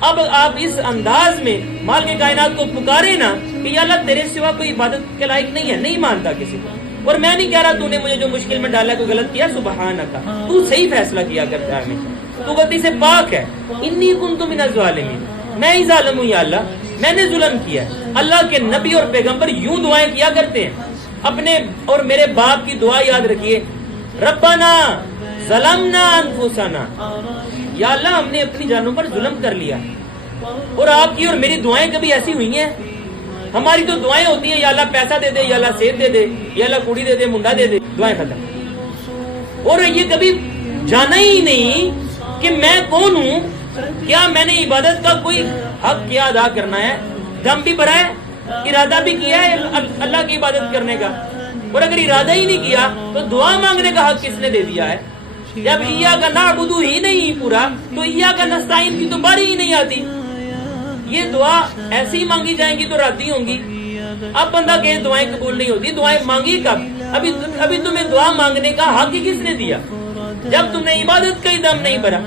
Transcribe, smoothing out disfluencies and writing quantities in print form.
اب آپ اس انداز میں مالک کائنات کو پکارے نا کہ یا اللہ تیرے سوا کوئی عبادت کے لائق نہیں ہے، نہیں مانتا کسی کو. اور میں نہیں کہہ رہا تو نے مجھے جو مشکل میں ڈالا کوئی غلط کیا، سبحانک، تو صحیح فیصلہ کیا کرتا ہے ہمیشہ، تو غلطی سے پاک ہے. انی کنت من الظالمین، میں ہی ظالم ہوں یا اللہ، میں نے ظلم کیا ہے. اللہ کے نبی اور پیغمبر یوں دعائیں کیا کرتے ہیں. اپنے اور میرے باپ کی دعا یاد رکھیے، ربنا ظلمنا انفسنا، یا اللہ ہم نے اپنی جانوں پر ظلم کر لیا. اور آپ کی اور میری دعائیں کبھی ایسی ہوئی ہیں؟ ہماری تو دعائیں ہوتی ہیں یا اللہ پیسہ دے دے، یا اللہ سیب دے دے، یا اللہ کڑی دے دے، منڈا دے دے، دعائیں ختم. اور یہ کبھی جانا ہی نہیں کہ میں کون ہوں، کیا میں نے عبادت کا کوئی حق کیا ادا کرنا ہے، دم بھی بھرا ہے، ارادہ بھی کیا ہے اللہ کی عبادت کرنے کا. اور اگر ارادہ ہی نہیں کیا تو دعا مانگنے کا حق کس نے دے دیا ہے؟ جب ایاک نعبد ہی نہیں پورا تو ایاک نستعین کی تو باری ہی نہیں آتی. یہ دعا ایسی ہی مانگی جائیں گی تو راتی ہوں گی. اب بندہ کہ دعائیں قبول نہیں ہوتی، دعائیں مانگی کب؟ ابھی تمہیں دعا مانگنے کا حق ہی کس نے دیا جب تم نے عبادت کا ہی دم نہیں بھرا.